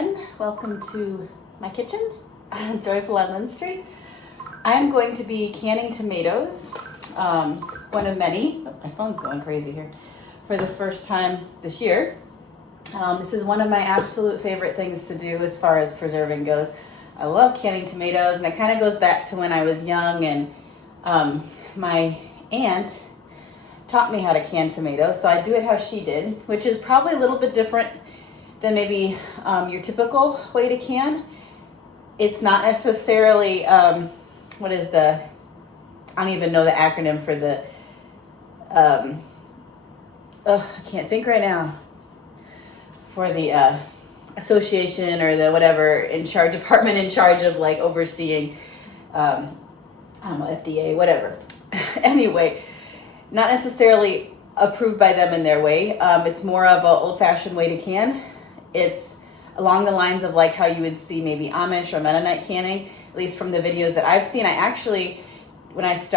again. Welcome to my kitchen, Joyful on Lynn Street. I'm going to be canning tomatoes, one of many. Oh, my phone's going crazy here. For the first time this year. This is one of my absolute favorite things to do as far as preserving goes. I love canning tomatoes, and it kind of goes back to when I was young, and my aunt taught me how to can tomatoes, so I do it how she did, which is probably a little bit different than maybe your typical way to can. It's not necessarily, I don't even know the acronym for the, I can't think right now, for the association or the whatever department in charge of like overseeing, I don't know, FDA, whatever. Anyway, not necessarily approved by them in their way. It's more of an old-fashioned way to can. It's along the lines of like how you would see maybe Amish or Mennonite canning, at least from the videos that I've seen. I actually, when I was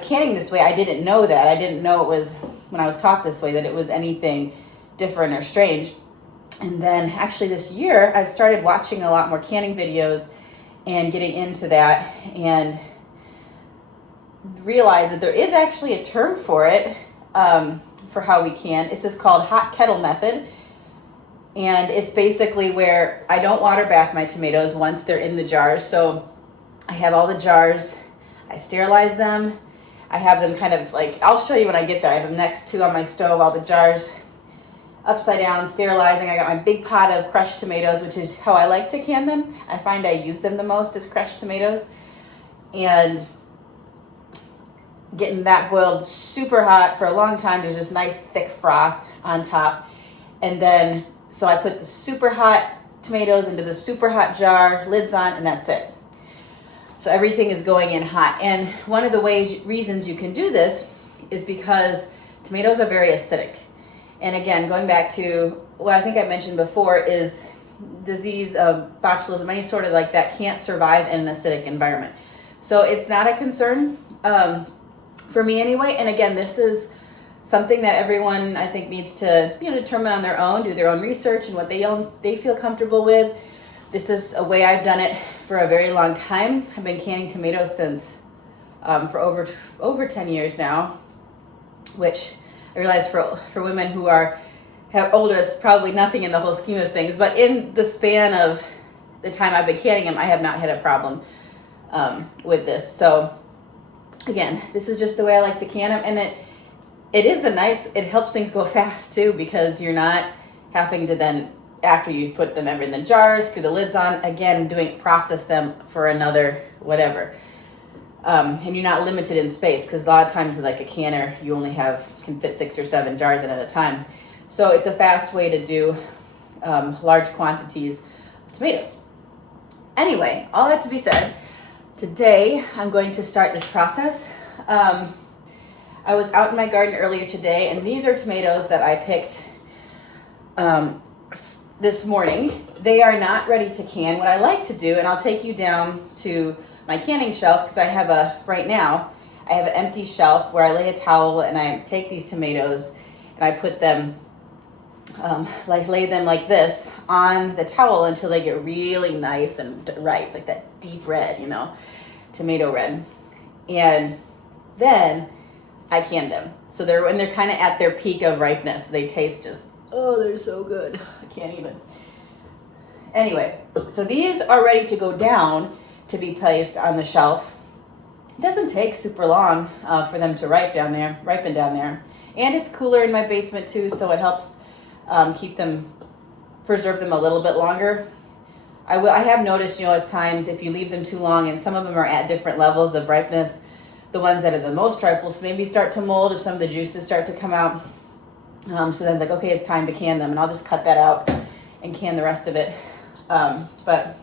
canning this way, I didn't know that. I didn't know it was, when I was taught this way, that it was anything different or strange. And then actually this year, I've started watching a lot more canning videos and getting into that, and realized that there is actually a term for it, for how we can. This is called hot kettle method. And it's basically where I don't water bath my tomatoes once they're in the jars. So I have all the jars, I sterilize them. I have them kind of like, I'll show you when I get there. I have them next to on my stove, all the jars upside down, sterilizing. I got my big pot of crushed tomatoes, which is how I like to can them. I find I use them the most as crushed tomatoes. And getting that boiled super hot for a long time. There's this nice thick froth on top. And then, so I put the super hot tomatoes into the super hot jar, lids on, and that's it. So everything is going in hot. And one of the reasons you can do this is because tomatoes are very acidic. And again, going back to what I think I mentioned before is disease of botulism, any sort of like that, can't survive in an acidic environment. So it's not a concern for me anyway. And again, this is something that everyone I think needs to determine on their own, do their own research and what they feel comfortable with. This is a way I've done it for a very long time. I've been canning tomatoes since for over 10 years now, which I realize for women who have older, it's probably nothing in the whole scheme of things. But in the span of the time I've been canning them, I have not had a problem with this. So again, this is just the way I like to can them, and it helps things go fast too, because you're not having to then, after you put them in the jars, screw the lids on, again, process them for another whatever. And you're not limited in space, because a lot of times with like a canner, you only can fit 6 or 7 jars in at a time. So it's a fast way to do large quantities of tomatoes. Anyway, all that to be said, today I'm going to start this process. I was out in my garden earlier today, and these are tomatoes that I picked this morning. They are not ready to can. What I like to do, and I'll take you down to my canning shelf, because right now I have an empty shelf where I lay a towel and I take these tomatoes and I put them, lay them like this on the towel until they get really nice and ripe, like that deep red, tomato red. And then I can them. So when they're kind of at their peak of ripeness, they taste they're so good. I can't even. Anyway, so these are ready to go down to be placed on the shelf. It doesn't take super long for them to ripen down there. And it's cooler in my basement too, so it helps preserve them a little bit longer. I have noticed, at times if you leave them too long, and some of them are at different levels of ripeness, the ones that are the most ripe will maybe start to mold if some of the juices start to come out. So then it's like, okay, it's time to can them, and I'll just cut that out and can the rest of it. But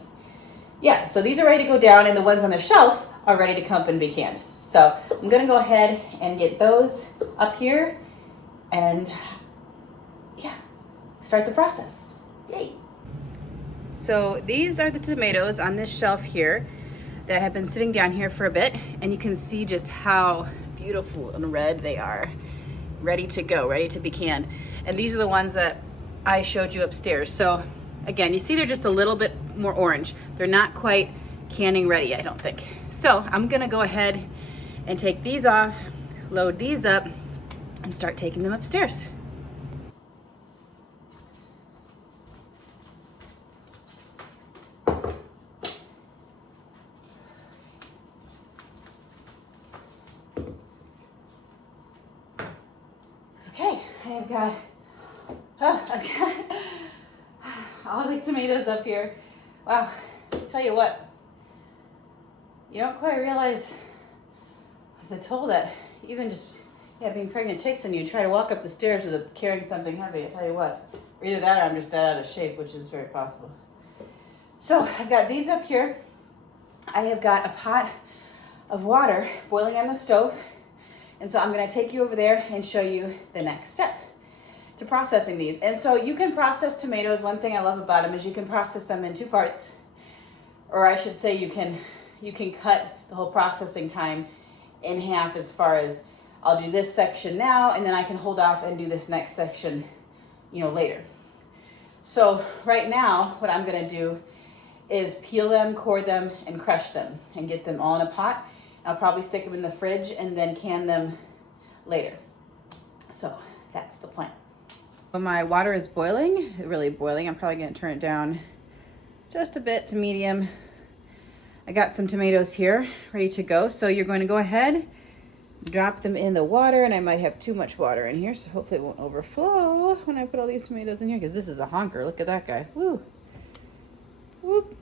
yeah, so these are ready to go down, and the ones on the shelf are ready to come up and be canned. So I'm gonna go ahead and get those up here and start the process. Yay. So these are the tomatoes on this shelf here that have been sitting down here for a bit, and you can see just how beautiful and red they are, ready to go, ready to be canned. And these are the ones that I showed you upstairs. So Again, you see they're just a little bit more orange. They're not quite canning ready, I don't think. So I'm gonna go ahead and take these off, load these up, and start taking them upstairs. Okay, I've got all the tomatoes up here. Wow, tell you what, you don't quite realize the toll that even just being pregnant takes on you. Try to walk up the stairs with carrying something heavy. I tell you what, or either that or I'm just that out of shape, which is very possible. So I've got these up here. I have got a pot of water boiling on the stove. And so I'm gonna take you over there and show you the next step to processing these. And so you can process tomatoes. One thing I love about them is you can process them in two parts, or I should say you can cut the whole processing time in half, as far as I'll do this section now and then I can hold off and do this next section, later. So right now what I'm gonna do is peel them, core them, and crush them and get them all in a pot. I'll probably stick them in the fridge and then can them later. So that's the plan. When my water is boiling, really boiling, I'm probably gonna turn it down just a bit to medium. I got some tomatoes here ready to go. So you're going to go ahead, drop them in the water, and I might have too much water in here, so hopefully it won't overflow when I put all these tomatoes in here, because this is a honker. Look at that guy. Woo. Whoop.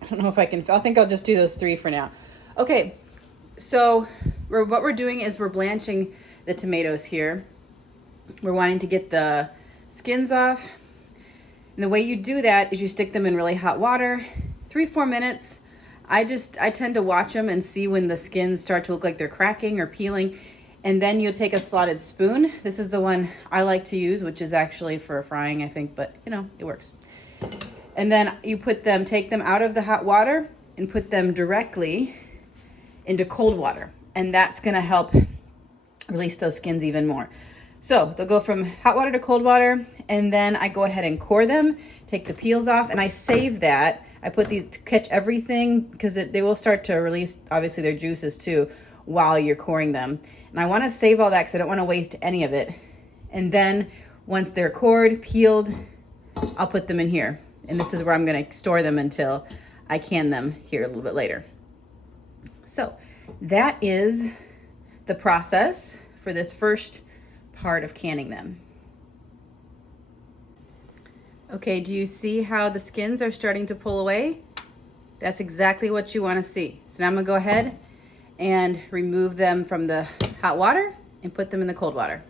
I don't know if I think I'll just do those 3 for now. Okay, so what we're doing is we're blanching the tomatoes here. We're wanting to get the skins off. And the way you do that is you stick them in really hot water, 3-4 minutes. I tend to watch them and see when the skins start to look like they're cracking or peeling. And then you'll take a slotted spoon. This is the one I like to use, which is actually for frying, I think, but it works. And then you take them out of the hot water and put them directly into cold water. And that's gonna help release those skins even more. So they'll go from hot water to cold water, and then I go ahead and core them, take the peels off, and I save that. I put these to catch everything, because they will start to release, obviously, their juices too while you're coring them. And I wanna save all that because I don't wanna waste any of it. And then once they're cored, peeled, I'll put them in here. And this is where I'm gonna store them until I can them here a little bit later. So that is the process for this first part of canning them. Okay, do you see how the skins are starting to pull away? That's exactly what you want to see. So now I'm gonna go ahead and remove them from the hot water and put them in the cold water.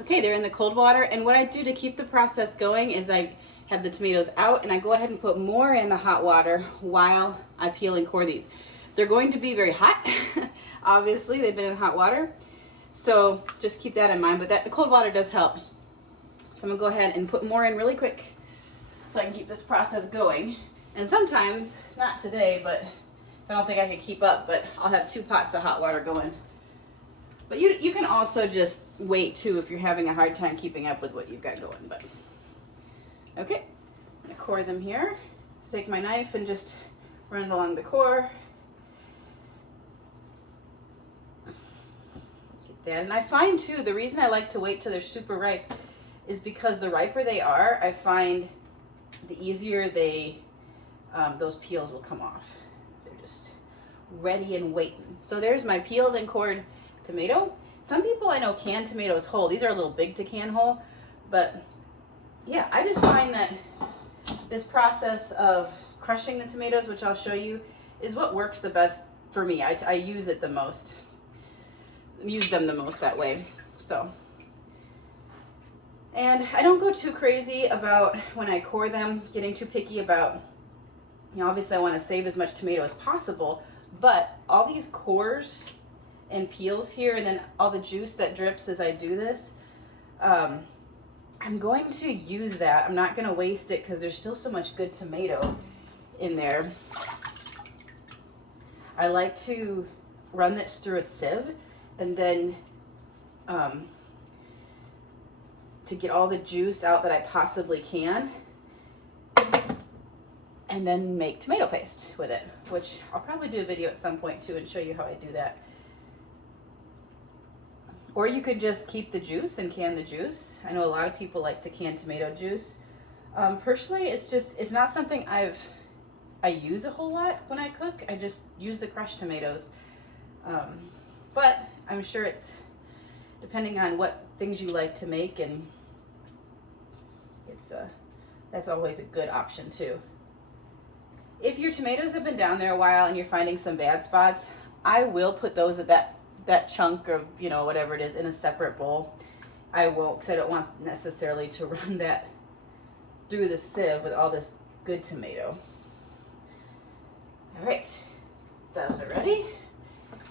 Okay, they're in the cold water, and what I do to keep the process going is I have the tomatoes out and I go ahead and put more in the hot water while I peel and core these. They're going to be very hot. Obviously, they've been in hot water. So just keep that in mind, but the cold water does help. So I'm gonna go ahead and put more in really quick so I can keep this process going. And sometimes, not today, but I don't think I could keep up, but I'll have 2 pots of hot water going. But you can also just wait too if you're having a hard time keeping up with what you've got going. But okay, I'm gonna core them here. Take my knife and just run it along the core. And I find too, the reason I like to wait till they're super ripe is because the riper they are, I find the easier those peels will come off. They're just ready and waiting. So there's my peeled and cored tomato. Some people I know can tomatoes whole. These are a little big to can whole, but yeah, I just find that this process of crushing the tomatoes, which I'll show you, is what works the best for me. I use it the most. Use them the most that way. So, and I don't go too crazy about when I core them, getting too picky about, obviously I want to save as much tomato as possible, but all these cores and peels here, and then all the juice that drips as I do this, I'm going to use that. I'm not going to waste it because there's still so much good tomato in there. I like to run this through a sieve and then to get all the juice out that I possibly can. and then make tomato paste with it, which I'll probably do a video at some point too and show you how I do that. Or you could just keep the juice and can the juice. I know a lot of people like to can tomato juice. Personally, it's not something I use a whole lot when I cook. I just use the crushed tomatoes. But I'm sure it's depending on what things you like to make, and that's always a good option too. If your tomatoes have been down there a while and you're finding some bad spots, I will put those at that chunk of, whatever it is, in a separate bowl. I won't, because I don't want necessarily to run that through the sieve with all this good tomato. All right, those are ready.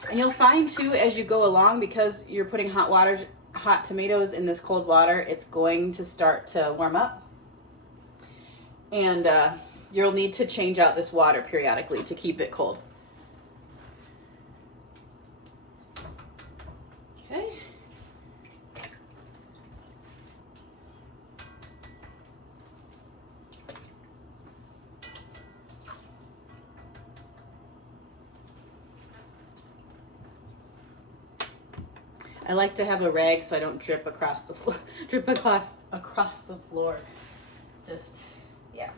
And you'll find too, as you go along, because you're putting hot tomatoes in this cold water, it's going to start to warm up. And you'll need to change out this water periodically to keep it cold. Okay. I like to have a rag so I don't drip across the floor. across the floor. Just, yeah.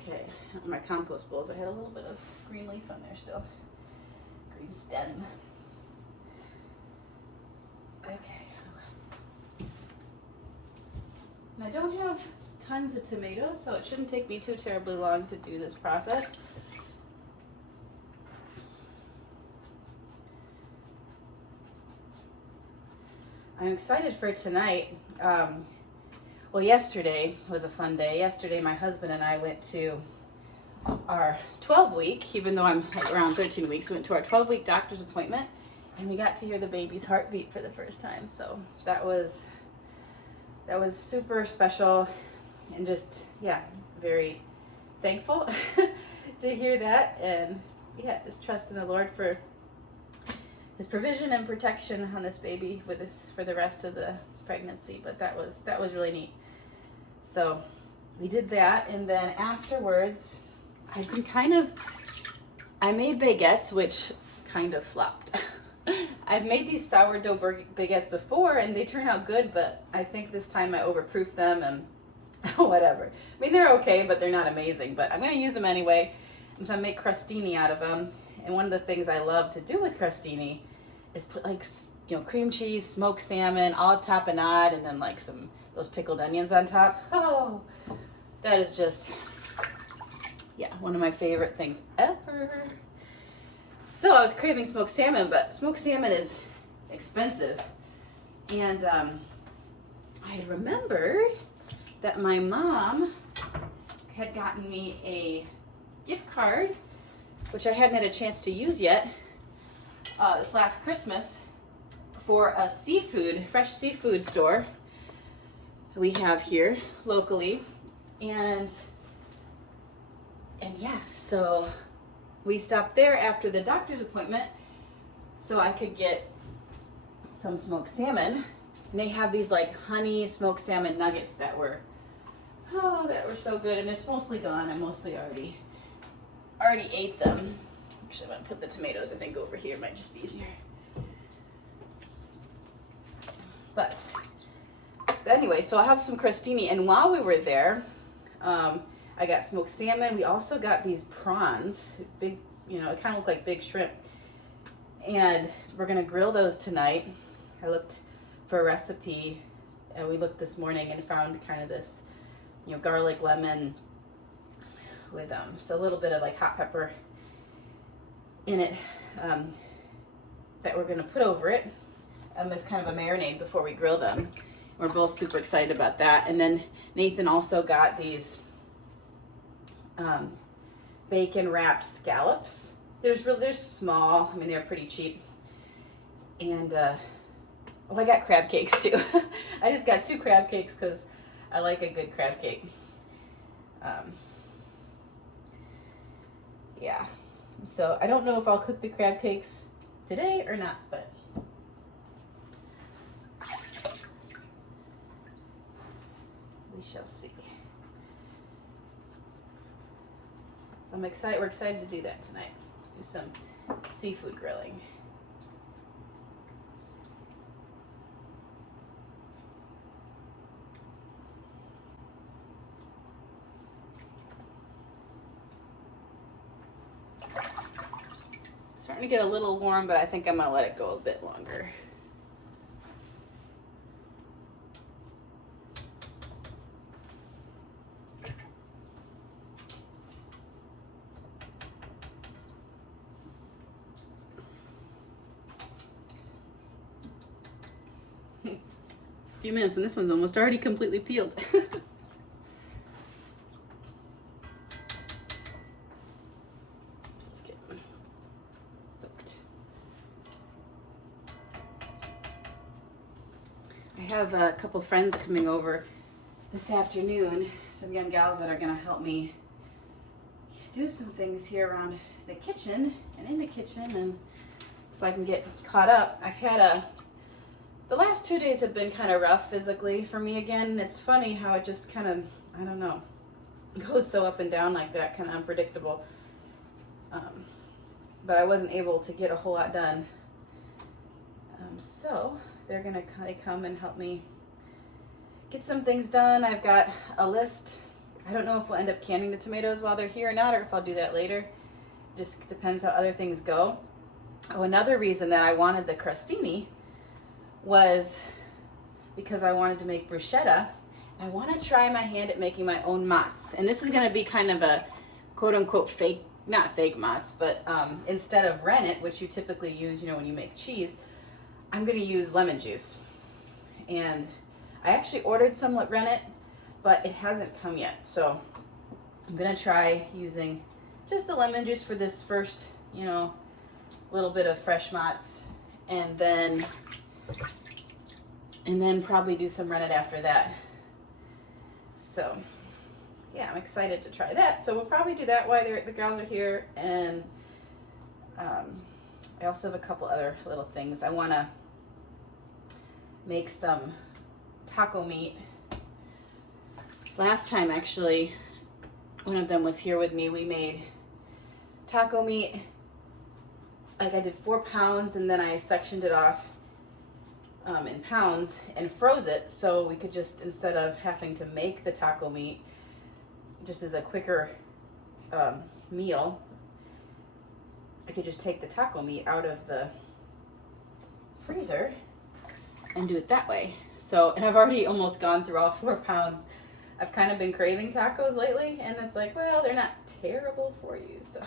Okay, my compost bowls. I had a little bit of green leaf on there still. Green stem. Okay. And I don't have tons of tomatoes, so it shouldn't take me too terribly long to do this process. I'm excited for tonight. Well, yesterday was a fun day. Yesterday, my husband and I went to our 12-week, even though I'm around 13 weeks, we went to our 12-week doctor's appointment, and we got to hear the baby's heartbeat for the first time. So that was super special, and just, very thankful to hear that, and just trust in the Lord for His provision and protection on this baby for the rest of the pregnancy. But that was really neat. So we did that, and then afterwards I made baguettes, which kind of flopped. I've made these sourdough baguettes before and they turn out good, but I think this time I overproofed them and whatever. I mean, they're okay, but they're not amazing, but I'm going to use them anyway. And so I make crostini out of them. And one of the things I love to do with crostini is put cream cheese, smoked salmon, olive tapenade, and then those pickled onions on top. Oh, that is just, one of my favorite things ever. So I was craving smoked salmon, but smoked salmon is expensive. And I remembered that my mom had gotten me a gift card, which I hadn't had a chance to use yet, this last Christmas, for a fresh seafood store we have here locally. And so we stopped there after the doctor's appointment so I could get some smoked salmon. And they have these honey smoked salmon nuggets that were so good. And it's mostly gone. I mostly already ate them. Actually, I'm going to put the tomatoes, I think, over here. It might just be easier. But anyway, so I have some crostini. And while we were there, I got smoked salmon. We also got these prawns, big, it kind of look like big shrimp. And we're going to grill those tonight. I looked for a recipe, and we looked this morning and found kind of this, garlic lemon with so a little bit of hot pepper in it that we're going to put over it. As kind of a marinade before we grill them. We're both super excited about that. And then Nathan also got these bacon wrapped scallops. They're small. I mean, they're pretty cheap. And I got crab cakes too. I just got 2 crab cakes because I like a good crab cake. So I don't know if I'll cook the crab cakes today or not, but we shall see. So we're excited to do that tonight. Do some seafood grilling. Starting to get a little warm, but I think I'm gonna let it go a bit longer. A few minutes and this one's almost already completely peeled. I have a couple friends coming over this afternoon, some young gals that are going to help me do some things here around the kitchen and in the kitchen, and so I can get caught up. The last 2 days have been kind of rough physically for me again. It's funny how it just kind of, I don't know, goes so up and down like that, kind of unpredictable. But I wasn't able to get a whole lot done. So they're gonna come and help me get some things done. I've got a list. I don't know if we'll end up canning the tomatoes while they're here or not, or if I'll do that later. Just depends how other things go. Oh, another reason that I wanted the crostini was because I wanted to make bruschetta. I want to try my hand at making my own mozz. And this is going to be kind of a quote-unquote fake, not fake mozz, but instead of rennet, which you typically use, when you make cheese, I'm going to use lemon juice. And I actually ordered some rennet, but it hasn't come yet. So I'm going to try using just the lemon juice for this first, little bit of fresh mozz. And then probably do some rennet after that. So yeah, I'm excited to try that. So we'll probably do that while the girls are here. And I also have a couple other little things. I want to make some taco meat. Last time, actually, one of them was here with me. We made taco meat. Like I did 4 pounds, and then I sectioned it off in pounds and froze it, so we could just, instead of having to make the taco meat, just as a quicker meal, I could just take the taco meat out of the freezer and do it that way. So, and I've already almost gone through all 4 pounds. I've kind of been craving tacos lately, and it's like, well, they're not terrible for you, so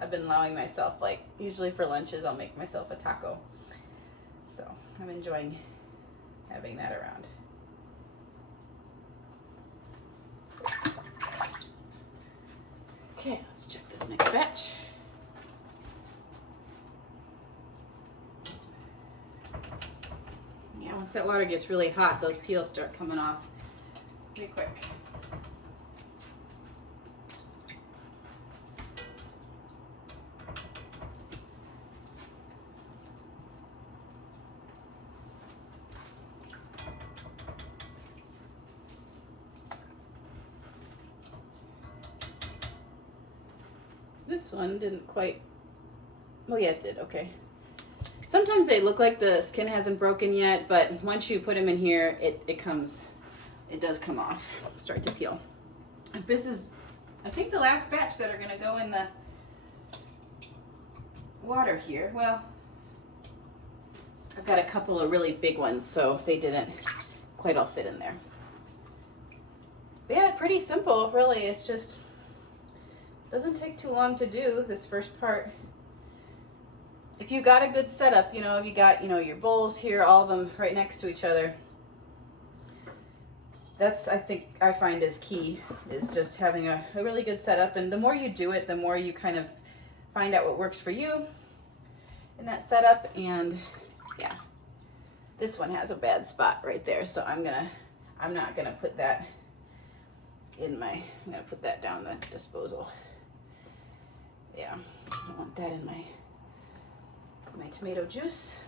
I've been allowing myself, usually for lunches, I'll make myself a taco. So I'm enjoying having that around. Okay, let's check this next batch. Yeah, once that water gets really hot, those peels start coming off pretty quick. This one didn't quite, oh yeah, it did, okay. Sometimes they look like the skin hasn't broken yet, but once you put them in here, it does come off, start to peel. This is, I think, the last batch that are gonna go in the water here. Well, I've got a couple of really big ones, so they didn't quite all fit in there. But yeah, pretty simple, really. It's just, doesn't take too long to do this first part. If you got a good setup, if you got, your bowls here, all of them right next to each other, that's, I find is key, is just having a really good setup. And the more you do it, the more you kind of find out what works for you in that setup. And yeah, this one has a bad spot right there, so I'm not gonna put that in I'm gonna put that down the disposal. Yeah, I don't want that in my tomato juice.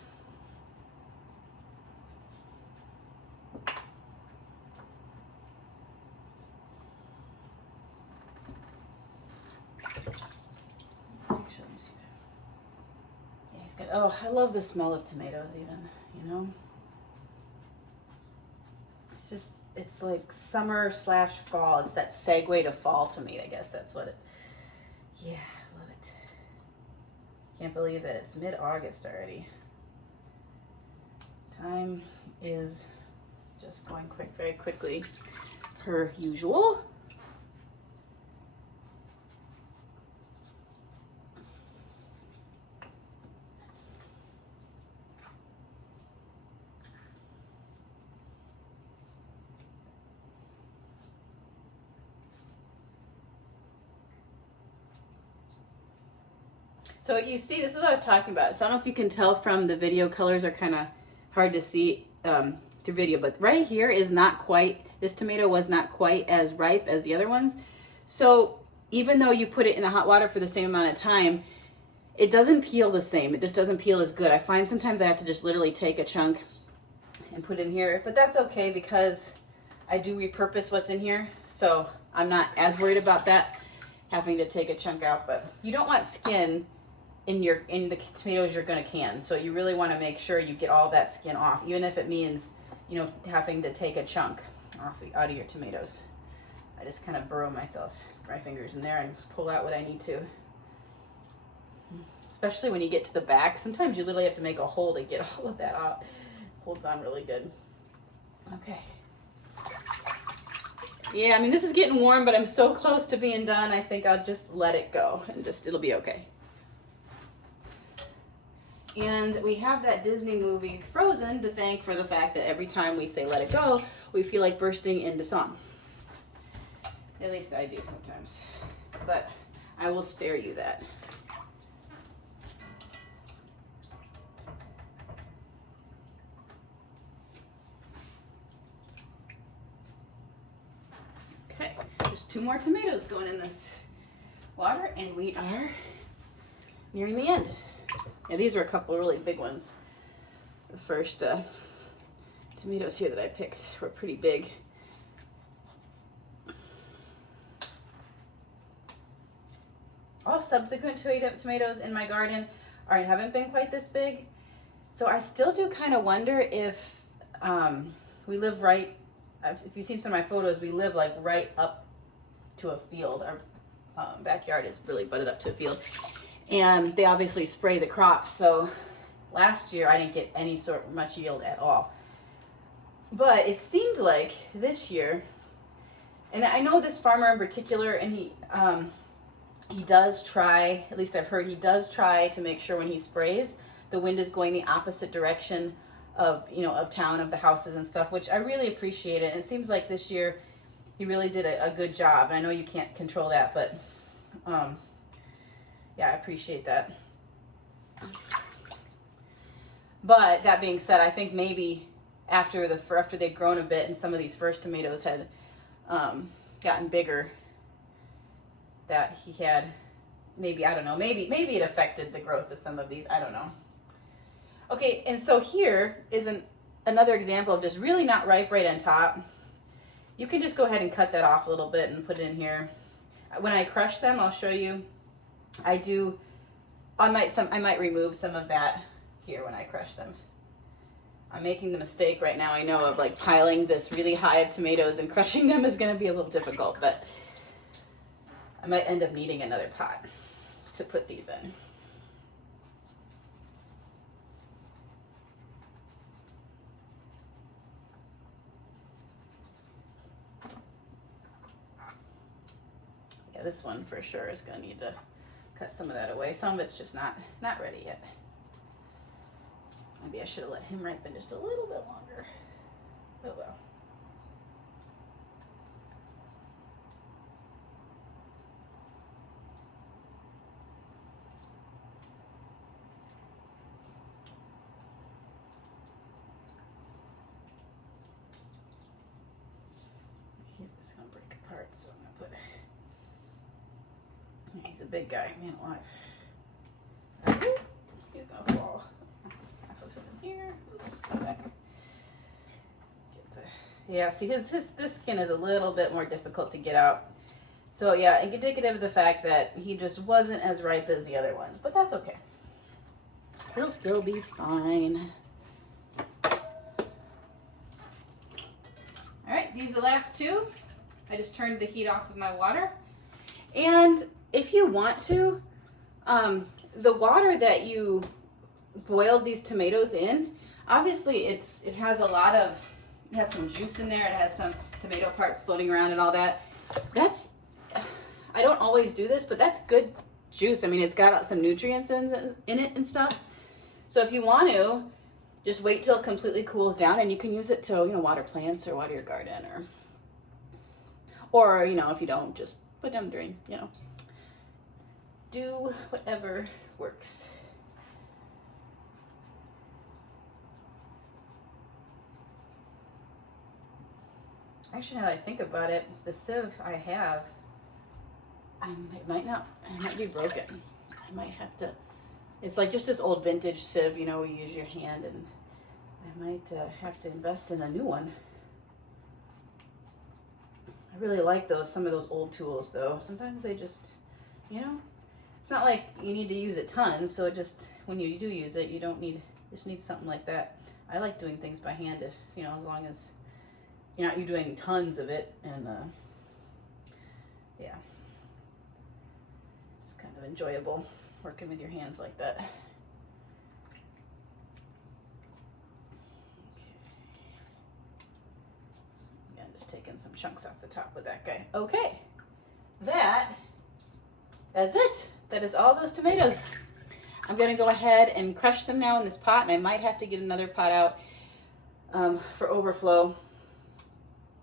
oh, I love the smell of tomatoes even, you know? It's just, it's like summer slash fall. It's that segue to fall to me, I guess that's what it, yeah, I love it. Can't believe that it's mid-August already. Time is just going quick, very quickly, per usual. So you see, this is what I was talking about. So I don't know if you can tell from the video, colors are kind of hard to see through video, but right here is not quite, this tomato was not quite as ripe as the other ones. So even though you put it in the hot water for the same amount of time, it doesn't peel the same. It just doesn't peel as good. I find sometimes I have to just literally take a chunk and put it in here, but that's okay because I do repurpose what's in here. So I'm not as worried about that, having to take a chunk out, but you don't want skin in the tomatoes you're going to can. So you really want to make sure you get all that skin off, even if it means, you know, having to take a chunk off out of your tomatoes. I just kind of burrow my fingers in there and pull out what I need to. Especially when you get to the back, sometimes you literally have to make a hole to get all of that out. Holds on really good. Okay. Yeah, I mean, this is getting warm, but I'm so close to being done. I think I'll just let it go and it'll be okay. And we have that Disney movie Frozen to thank for the fact that every time we say let it go, we feel like bursting into song. At least I do sometimes. But I will spare you that. Okay, just 2 more tomatoes going in this water and we are nearing the end. Yeah, these were a couple really big ones. The first tomatoes here that I picked were pretty big. All subsequent tomatoes in my garden haven't been quite this big. So I still do kind of wonder if we live right, if you've seen some of my photos, we live like right up to a field. Our backyard is really butted up to a field. And they obviously spray the crops, so last year I didn't get any much yield at all. But it seemed like this year, and I know this farmer in particular, and he does try, at least I've heard, he does try to make sure when he sprays, the wind is going the opposite direction of, you know, of town, of the houses and stuff, which I really appreciate it. And it seems like this year he really did a good job. And I know you can't control that, but yeah, I appreciate that. But that being said, I think maybe after they'd grown a bit and some of these first tomatoes had gotten bigger, that he had maybe, I don't know, maybe it affected the growth of some of these. I don't know. Okay, and so here is another example of just really not ripe right on top. You can just go ahead and cut that off a little bit and put it in here. When I crush them, I'll show you. I might remove some of that here when I crush them. I'm making the mistake right now, I know, of like piling this really high of tomatoes and crushing them is going to be a little difficult, but I might end up needing another pot to put these in. Yeah, this one for sure is going to need to cut some of that away. Some of it's just not ready yet. Maybe I should have let him ripen just a little bit longer. Oh well. He's just gonna break apart, so I'm gonna put. He's a big guy, man alive. Right. He's gonna fall. Half of him in here. Oops, come back. Yeah, see, this skin is a little bit more difficult to get out. So yeah, indicative of the fact that he just wasn't as ripe as the other ones, but that's okay. He'll still be fine. All right, these are the last two. I just turned the heat off of my water. And if you want to, the water that you boiled these tomatoes in, obviously it has some juice in there. It has some tomato parts floating around and all that. I don't always do this, but that's good juice. I mean, it's got some nutrients in it and stuff. So if you want to, just wait till it completely cools down, and you can use it to, water plants or water your garden, or if you don't, just put them during, do whatever works. Actually, now that I think about it, the sieve I have, it might be broken. I might have to, it's like just this old vintage sieve, you use your hand, and I might have to invest in a new one. I really like some of those old tools though. Sometimes they just, it's not like you need to use it tons, so when you do use it, just need something like that. I like doing things by hand if, as long as you're doing tons of it, and yeah. Just kind of enjoyable working with your hands like that. Okay. I'm just taking some chunks off the top with that guy. Okay, that's it. That is all those tomatoes. I'm gonna go ahead and crush them now in this pot, and I might have to get another pot out for overflow,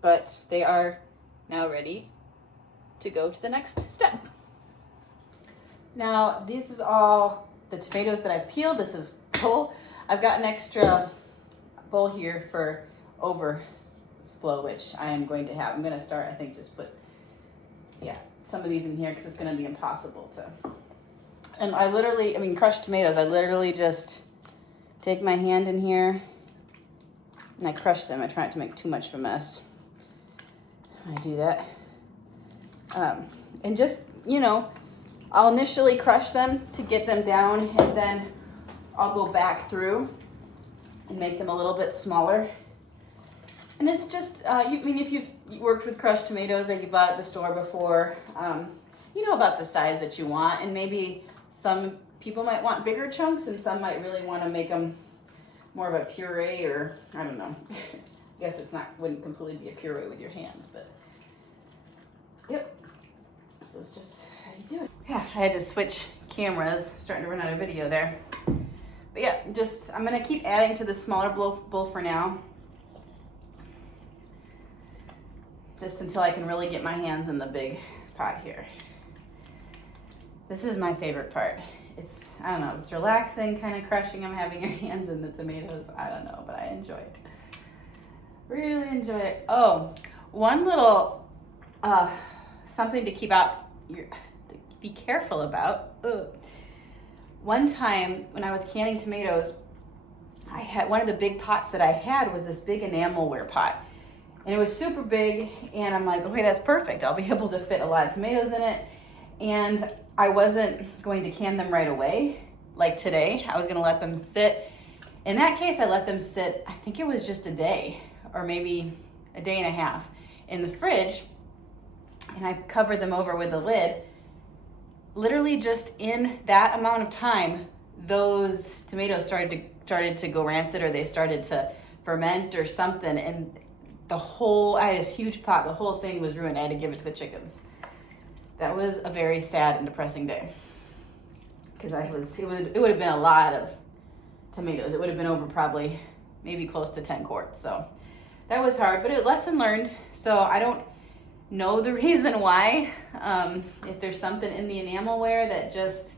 but they are now ready to go to the next step. Now, this is all the tomatoes that I peeled. This is full. I've got an extra bowl here for overflow, which I am going to have. I'm going to start, I think, just put, some of these in here because it's going to be impossible to. And crushed tomatoes, I literally just take my hand in here and I crush them. I try not to make too much of a mess. I do that. And just, I'll initially crush them to get them down, and then I'll go back through and make them a little bit smaller. And it's just, if you've worked with crushed tomatoes that you bought at the store before, you know about the size that you want, and maybe some people might want bigger chunks and some might really want to make them more of a puree, or I don't know. I guess wouldn't completely be a puree with your hands, but yep. So it's just how you do it. Yeah, I had to switch cameras, starting to run out of video there. But yeah, I'm gonna keep adding to the smaller bowl for now. Just until I can really get my hands in the big pot here. This is my favorite part. It's relaxing, kind of crushing them, having your hands in the tomatoes. I don't know, but I enjoy it. Really enjoy it. Oh, one little something to be careful about. Ugh. One time when I was canning tomatoes, one of the big pots that I had was this big enamelware pot. And it was super big, and I'm like, okay, that's perfect. I'll be able to fit a lot of tomatoes in it. And I wasn't going to can them right away, like today. I was gonna let them sit. In that case, I let them sit, I think it was just a day, or maybe a day and a half in the fridge, and I covered them over with the lid. Literally just in that amount of time, those tomatoes started to go rancid, or they started to ferment or something, and I had this huge pot, the whole thing was ruined. I had to give it to the chickens. That was a very sad and depressing day, because it would have been a lot of tomatoes. It would have been over probably maybe close to 10 quarts. So that was hard, but a lesson learned. So I don't know the reason why. If there's something in the enamelware that just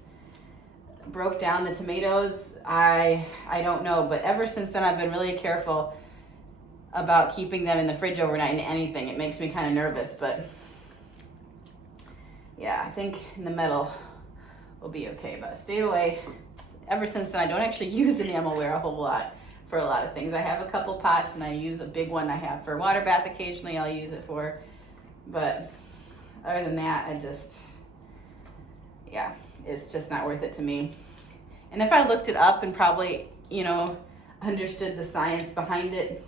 broke down the tomatoes, I don't know. But ever since then, I've been really careful about keeping them in the fridge overnight in anything. It makes me kind of nervous, but yeah, I think in the metal will be okay, but stay away. Ever since then, I don't actually use enamelware a whole lot for a lot of things. I have a couple pots, and I use a big one I have for water bath occasionally. I'll use it for, but other than that, it's just not worth it to me. And if I looked it up and probably, understood the science behind it,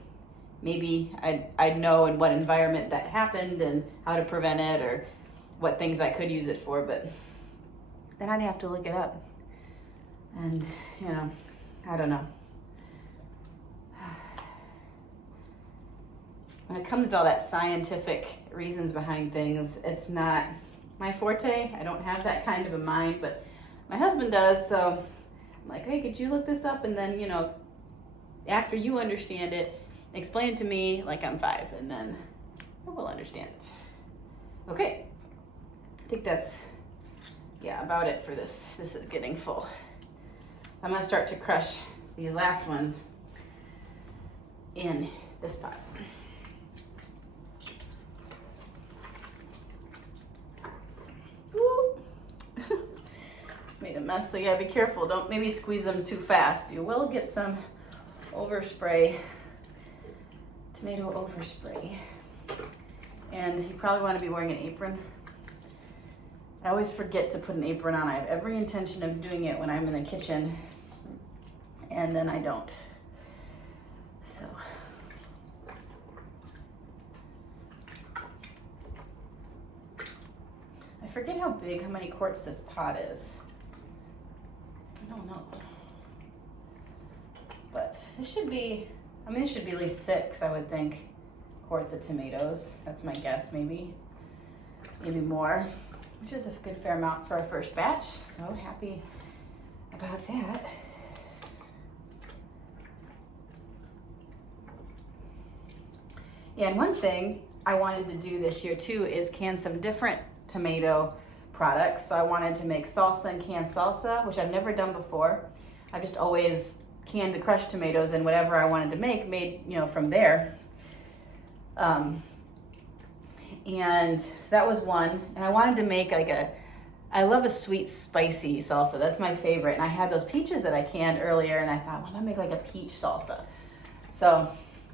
maybe I'd know in what environment that happened and how to prevent it or what things I could use it for, but then I'd have to look it up. And, I don't know. When it comes to all that scientific reasons behind things, it's not my forte. I don't have that kind of a mind, but my husband does, so I'm like, hey, could you look this up? And then, after you understand it, explain it to me like I'm 5, and then I will understand it. Okay, I think that's, about it for this. This is getting full. I'm gonna start to crush these last ones in this pot. Made a mess, so be careful. Don't maybe squeeze them too fast. You will get some overspray, tomato overspray. And you probably want to be wearing an apron. I always forget to put an apron on. I have every intention of doing it when I'm in the kitchen, and then I don't. So. I forget how many quarts this pot is. I don't know. But this should be at least 6, I would think, quarts of tomatoes. That's my guess, maybe more, which is a good fair amount for our first batch. So happy about that. Yeah, and one thing I wanted to do this year too is can some different tomato products. So I wanted to make salsa and canned salsa, which I've never done before. I've just always canned the crushed tomatoes, and whatever I wanted to make made, from there. And so that was one. And I wanted to make I love a sweet, spicy salsa. That's my favorite. And I had those peaches that I canned earlier, and I thought, why don't I make like a peach salsa? So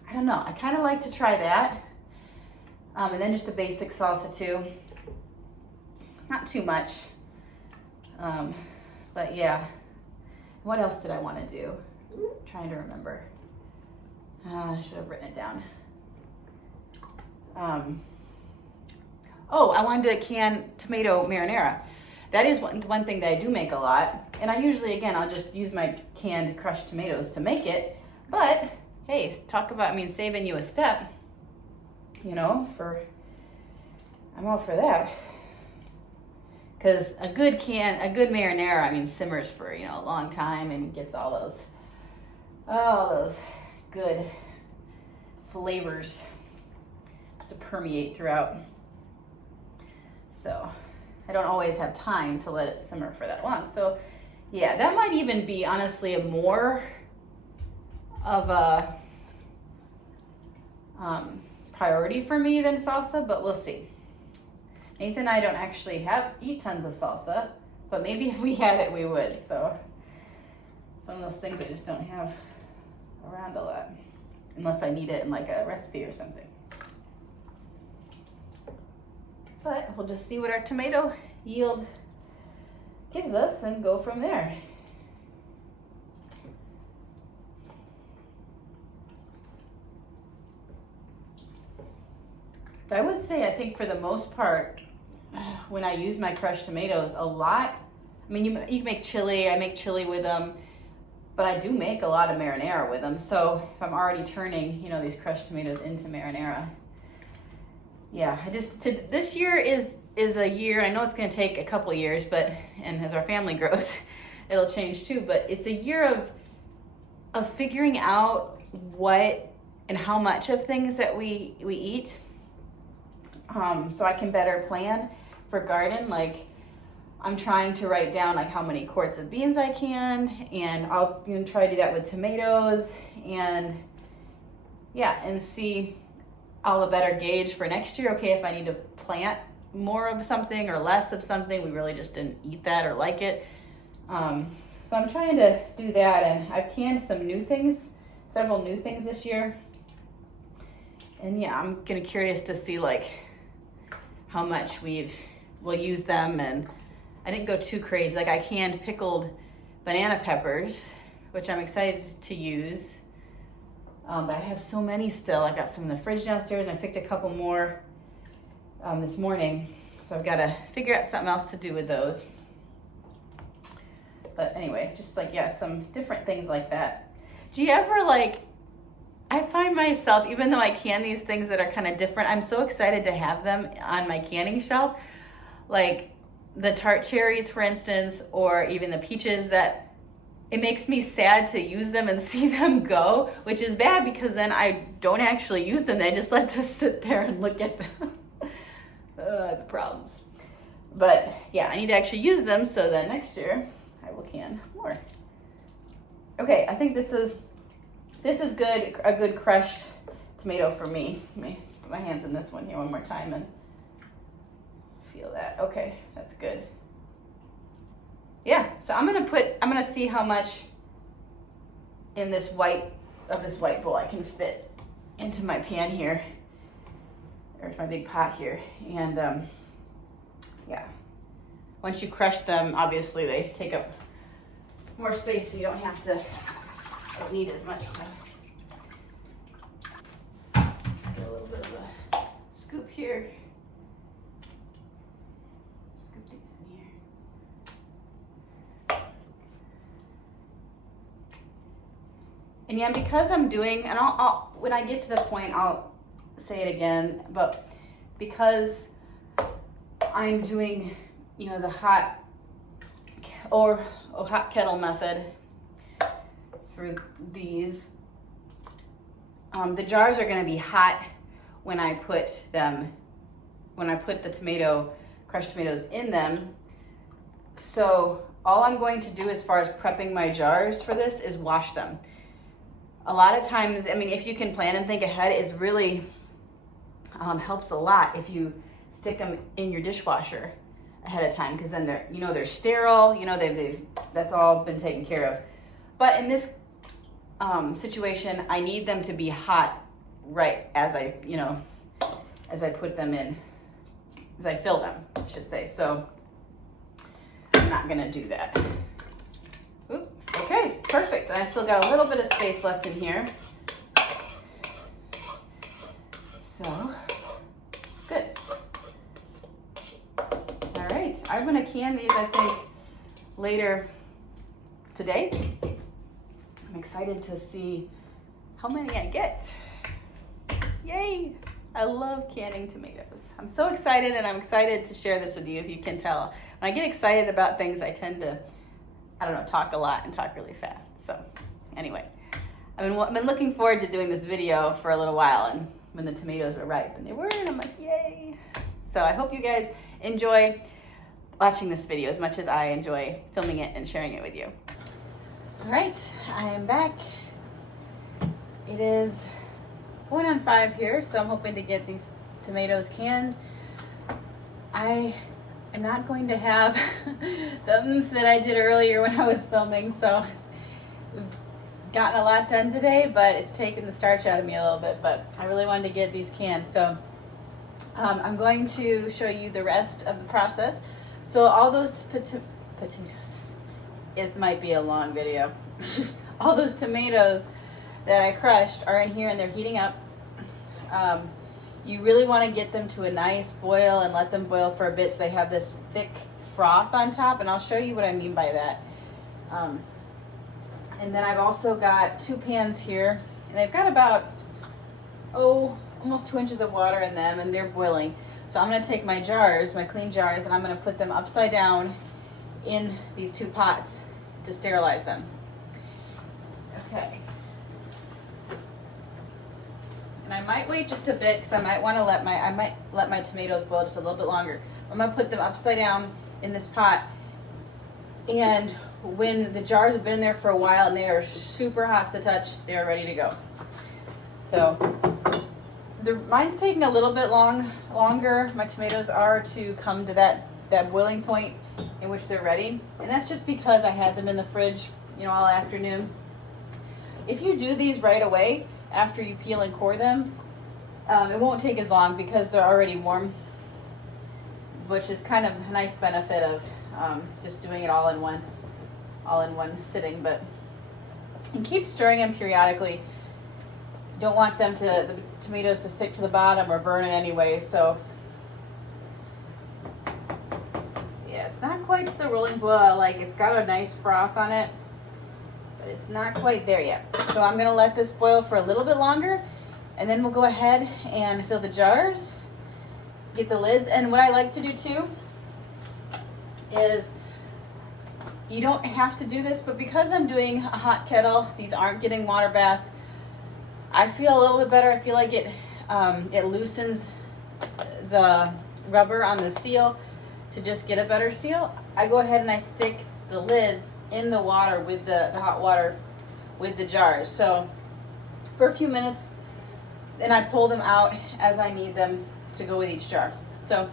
I don't know. I kind of like to try that. And then just a basic salsa too. Not too much. But yeah. What else did I want to do? I'm trying to remember. I should have written it down. I wanted to can tomato marinara. That is one thing that I do make a lot. And I usually, again, I'll just use my canned crushed tomatoes to make it. But hey, talk about, saving you a step. I'm all for that. Because a good marinara, simmers for, a long time and gets all those good flavors to permeate throughout. So I don't always have time to let it simmer for that long. So yeah, that might even be honestly a more of a priority for me than salsa, but we'll see. Nathan and I don't actually eat tons of salsa, but maybe if we had it, we would. So some of those things I just don't have around a lot, unless I need it in like a recipe or something. But we'll just see what our tomato yield gives us and go from there. But I would say, I think for the most part, when I use my crushed tomatoes a lot, you can make chili. I make chili with them, but I do make a lot of marinara with them. So if I'm already turning, these crushed tomatoes into marinara, yeah, this year is a year. I know it's going to take a couple years, and as our family grows, it'll change too. But it's a year of figuring out what and how much of things that we eat. So I can better plan for garden. Like I'm trying to write down like how many quarts of beans I can, and I'll try to do that with tomatoes, and see. I'll better gauge for next year. Okay, if I need to plant more of something or less of something, we really just didn't eat that or like it. So I'm trying to do that, and I've canned several new things this year. And yeah, I'm gonna curious to see like how much we'll use them, and I didn't go too crazy. Like I canned pickled banana peppers, which I'm excited to use. But I have so many still. I got some in the fridge downstairs, and I picked a couple more this morning. So I've got to figure out something else to do with those. But anyway, just like, yeah, some different things like that. Do you ever like, I find myself, even though I can these things that are kind of different, I'm so excited to have them on my canning shelf. Like the tart cherries, for instance, or even the peaches, that it makes me sad to use them and see them go, which is bad because then I don't actually use them. I just let them sit there and look at them. The problems. But yeah, I need to actually use them so that next year I will can more. Okay, I think this is good, a good crushed tomato for me. Let me put my hands in this one here one more time and feel that. Okay, that's good. Yeah, so I'm gonna see how much in this white bowl I can fit into my pan here, or my big pot here. And yeah, once you crush them, obviously they take up more space, so you don't have to need as much. So just get a little bit of a scoop here. Scoop these in here. And yeah, because I'm doing, and I'll when I get to the point, I'll say it again, but because I'm doing, you know, the hot kettle method for these, the jars are going to be hot when I put the crushed tomatoes in them. So all I'm going to do as far as prepping my jars for this is wash them. A lot of times, I mean, if you can plan and think ahead, it's really helps a lot if you stick them in your dishwasher ahead of time, because then they're sterile, that's all been taken care of. But in this situation, I need them to be hot right as I put them in, as I fill them, I should say. So I'm not gonna do that. Oop. Okay, perfect. And I still got a little bit of space left in here. So, good. All right, I'm gonna can these, I think, later today. I'm excited to see how many I get. Yay! I love canning tomatoes. I'm so excited, and I'm excited to share this with you, if you can tell. When I get excited about things, I tend to, talk a lot and talk really fast. So anyway, I've been looking forward to doing this video for a little while, and when the tomatoes were ripe, and they were, and I'm like, yay. So I hope you guys enjoy watching this video as much as I enjoy filming it and sharing it with you. All right, I am back. It is going on 5 here, so I'm hoping to get these tomatoes canned. I am not going to have the oomph that I did earlier when I was filming, so we've gotten a lot done today, but it's taken the starch out of me a little bit, but I really wanted to get these canned. So I'm going to show you the rest of the process. So all those potatoes, it might be a long video. All those tomatoes that I crushed are in here and they're heating up. You really want to get them to a nice boil and let them boil for a bit so they have this thick froth on top, and I'll show you what I mean by that. And then I've also got 2 pans here, and they've got about, almost 2 inches of water in them, and they're boiling. So I'm going to take my jars, my clean jars, and I'm going to put them upside down in these 2 pots to sterilize them. Okay. And I might wait just a bit because I might let my tomatoes boil just a little bit longer. I'm going to put them upside down in this pot, and when the jars have been in there for a while and they are super hot to the touch, they are ready to go. So mine's taking a little bit longer. My tomatoes are to come to that boiling point in which they're ready, and that's just because I had them in the fridge, all afternoon. If you do these right away after you peel and core them, it won't take as long because they're already warm, which is kind of a nice benefit of just doing it all in once. all in one sitting, but and keep stirring them periodically. Don't want the tomatoes to stick to the bottom or burn it anyway, so yeah, it's not quite to the rolling boil. Like, it's got a nice froth on it, but it's not quite there yet. So I'm gonna let this boil for a little bit longer, and then we'll go ahead and fill the jars, get the lids. And what I like to do too is, you don't have to do this, but because I'm doing a hot kettle, these aren't getting water baths, I feel a little bit better. I feel like it loosens the rubber on the seal to just get a better seal. I go ahead and I stick the lids in the water with the hot water with the jars. So for a few minutes, then I pull them out as I need them to go with each jar. So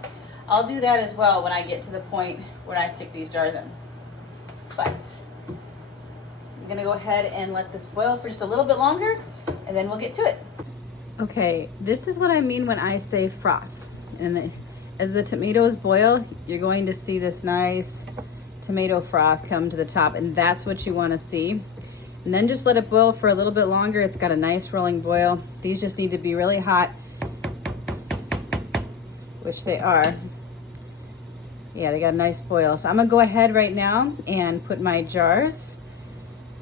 I'll do that as well when I get to the point where I stick these jars in. But I'm gonna go ahead and let this boil for just a little bit longer, and then we'll get to it. Okay, this is what I mean when I say froth. And as the tomatoes boil, you're going to see this nice tomato froth come to the top, and that's what you want to see. And then just let it boil for a little bit longer. It's got a nice rolling boil. These just need to be really hot, which they are. Yeah, they got a nice boil. So I'm gonna go ahead right now and put my jars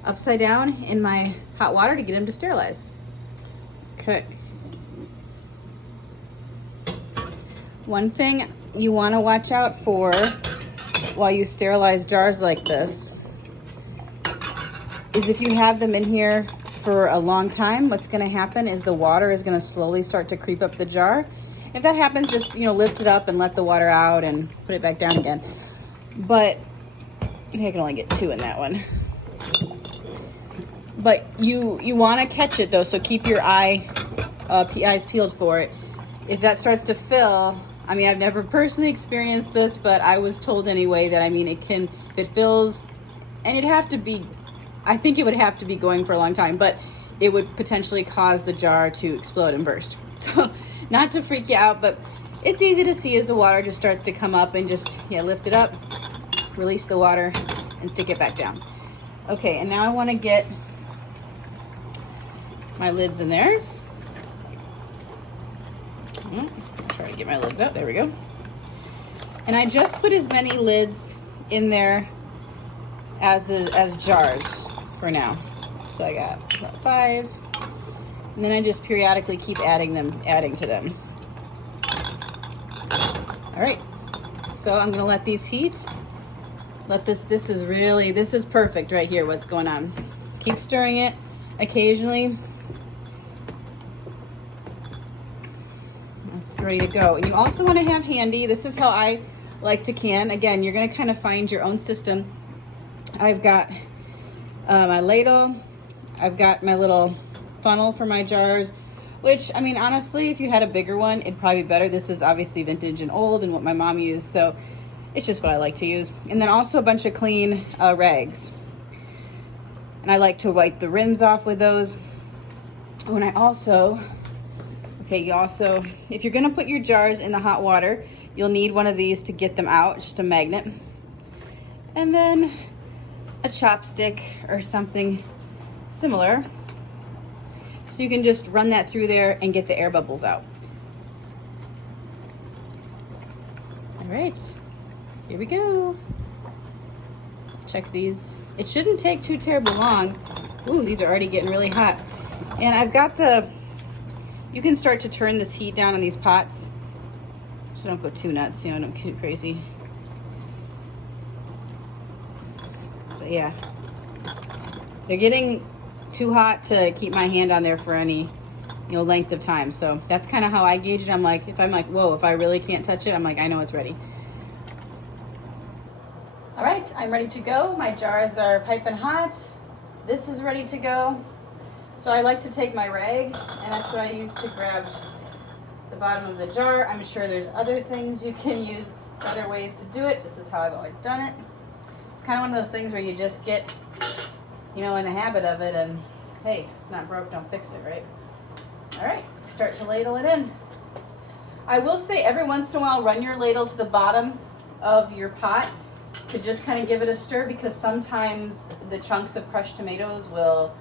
upside down in my hot water to get them to sterilize. Okay. One thing you want to watch out for while you sterilize jars like this is if you have them in here for a long time, what's going to happen is the water is going to slowly start to creep up the jar. If that happens, just, lift it up and let the water out and put it back down again. But I think I can only get 2 in that one. But you want to catch it though, so keep your eyes peeled for it. If that starts to fill, I mean, I've never personally experienced this, but I was told anyway that, I mean, if it fills, and it'd have to be, I think it would have to be going for a long time, but it would potentially cause the jar to explode and burst. So not to freak you out, but it's easy to see as the water just starts to come up, and just, lift it up, release the water, and stick it back down. Okay, and now I want to get my lids in there. Try to get my lids out. There we go. And I just put as many lids in there as jars for now. So I got about 5, and then I just periodically keep adding to them. All right. So I'm gonna let these heat. This is perfect right here. What's going on? Keep stirring it occasionally. Ready to go. And you also want to have handy, this is how I like to can. Again, you're going to kind of find your own system. I've got my ladle, I've got my little funnel for my jars, which, I mean, honestly, if you had a bigger one, it'd probably be better. This is obviously vintage and old and what my mom used, so it's just what I like to use. And then also a bunch of clean rags. And I like to wipe the rims off with those. When I also, if you're gonna put your jars in the hot water, you'll need one of these to get them out, just a magnet. And then a chopstick or something similar. So you can just run that through there and get the air bubbles out. All right, here we go. Check these. It shouldn't take too terribly long. Ooh, these are already getting really hot. And I've got you can start to turn this heat down on these pots. So don't go too nuts, don't get crazy. But yeah, they're getting too hot to keep my hand on there for any, length of time. So that's kind of how I gauge it. If I'm like, whoa, if I really can't touch it, I'm like, I know it's ready. All right, I'm ready to go. My jars are piping hot. This is ready to go. So I like to take my rag, and that's what I use to grab the bottom of the jar. I'm sure there's other things you can use, better ways to do it. This is how I've always done it. It's kind of one of those things where you just get, in the habit of it, and hey, if it's not broke, don't fix it, right? All right, start to ladle it in. I will say every once in a while, run your ladle to the bottom of your pot to just kind of give it a stir, because sometimes the chunks of crushed tomatoes will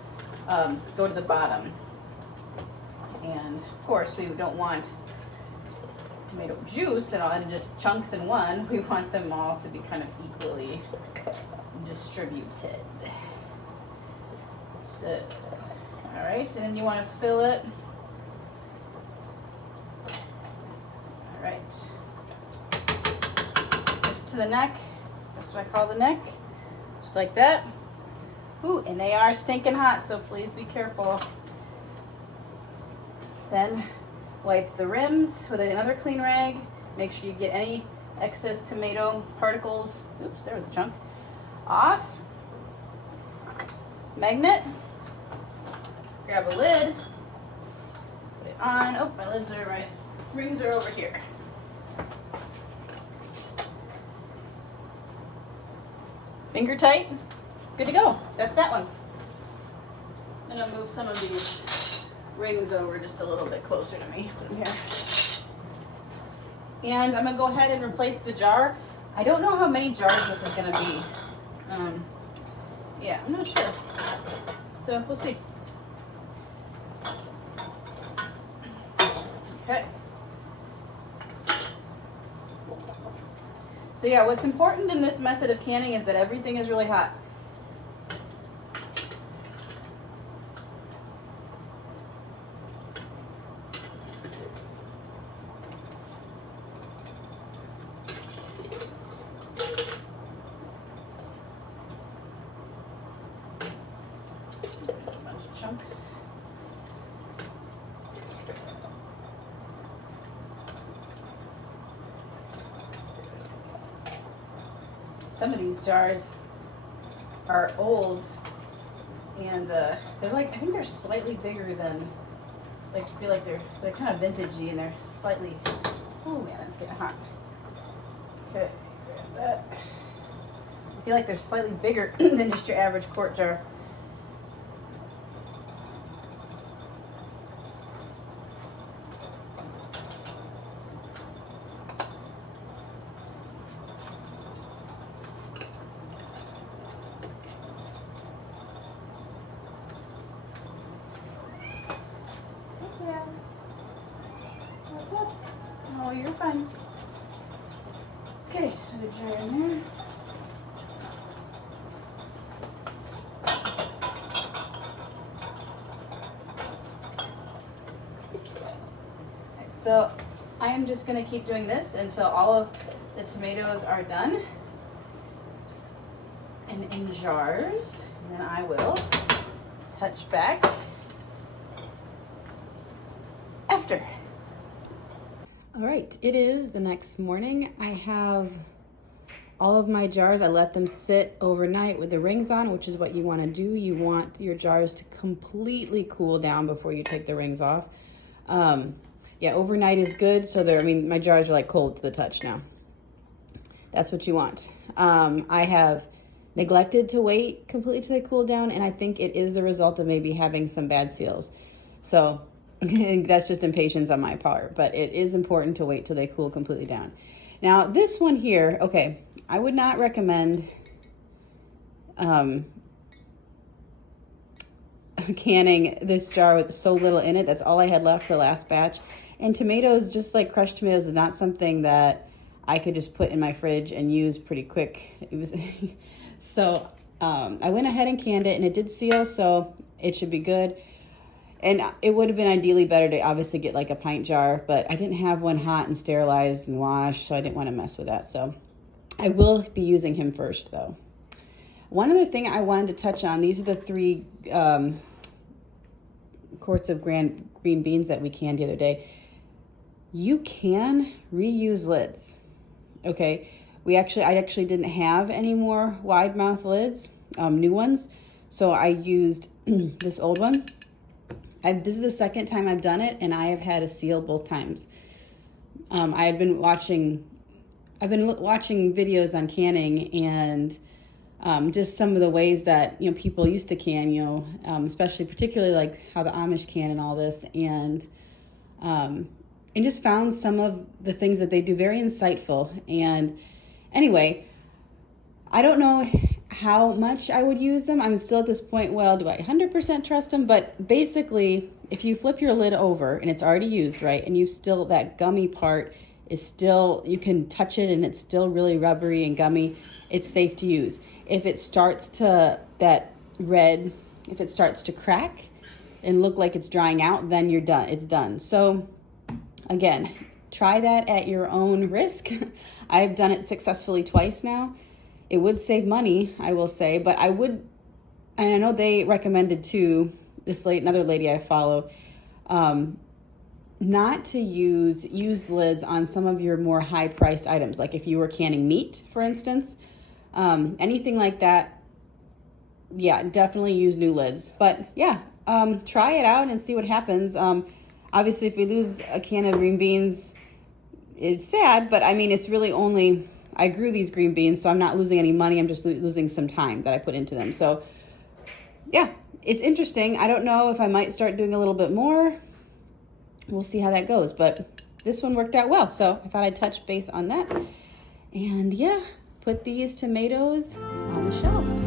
go to the bottom. And of course, we don't want tomato juice and just chunks in one. We want them all to be kind of equally distributed. So, all right, and then you want to fill it. All right, just to the neck. That's what I call the neck, just like that. Ooh, and they are stinking hot, so please be careful. Then wipe the rims with another clean rag. Make sure you get any excess tomato particles, oops, there was a chunk, off. Magnet. Grab a lid. Put it on. Oh, my rings are over here. Finger tight. Good to go. That's that one. I'm gonna move some of these rings over just a little bit closer to me. Put them here. And I'm gonna go ahead and replace the jar. I don't know how many jars this is gonna be. Yeah, I'm not sure. So we'll see. Okay. So yeah, what's important in this method of canning is that everything is really hot. A bunch of chunks. Some of these jars are old, and they're like, I think they're slightly bigger than, like, I feel like they're kind of vintagey, and they're slightly, oh man, it's getting hot. Okay, grab that. I feel like they're slightly bigger than just your average quart jar. What's up? Oh, you're fine. Okay, another jar in there. So I am just going to keep doing this until all of the tomatoes are done and in jars. And then I will touch back after. All right, it is the next morning. I have all of my jars. I let them sit overnight with the rings on, which is what you want to do. You want your jars to completely cool down before you take the rings off. Yeah, overnight is good. So I mean, my jars are like cold to the touch now. That's what you want. I have neglected to wait completely till they cool down, and I think it is the result of maybe having some bad seals. So that's just impatience on my part, but it is important to wait till they cool completely down. Now, this one here, okay, I would not recommend canning this jar with so little in it. That's all I had left for the last batch. And tomatoes, just like crushed tomatoes, is not something that I could just put in my fridge and use pretty quick. It was so I went ahead and canned it, and it did seal, so it should be good. And it would have been ideally better to obviously get like a pint jar, but I didn't have one hot and sterilized and washed, so I didn't want to mess with that. So I will be using him first, though. One other thing I wanted to touch on, these are the 3 quarts of green beans that we canned the other day. You can reuse lids, okay? I actually didn't have any more wide mouth lids, new ones, so I used this old one. This is the second time I've done it, and I have had a seal both times. I've been watching videos on canning, and just some of the ways that people used to can, especially particularly like how the Amish can and all this, and just found some of the things that they do very insightful. And anyway, I don't know how much I would use them. I'm still at this point, well, do I 100% trust them? But basically, if you flip your lid over and it's already used, right, and you still, that gummy part is still, you can touch it and it's still really rubbery and gummy, it's safe to use. If it starts to, that red, if it starts to crack and look like it's drying out, then you're done, it's done. So again, try that at your own risk. I've done it successfully twice now. It would save money, I will say, but I would, and I know they recommended too, another lady I follow, not to use used lids on some of your more high priced items. Like if you were canning meat, for instance, anything like that, yeah, definitely use new lids. But yeah, try it out and see what happens. Obviously, if we lose a can of green beans, it's sad, but I mean, it's really only, I grew these green beans, so I'm not losing any money. I'm just losing some time that I put into them. So yeah, it's interesting. I don't know if I might start doing a little bit more. We'll see how that goes, but this one worked out well. So I thought I'd touch base on that. And yeah, put these tomatoes on the shelf.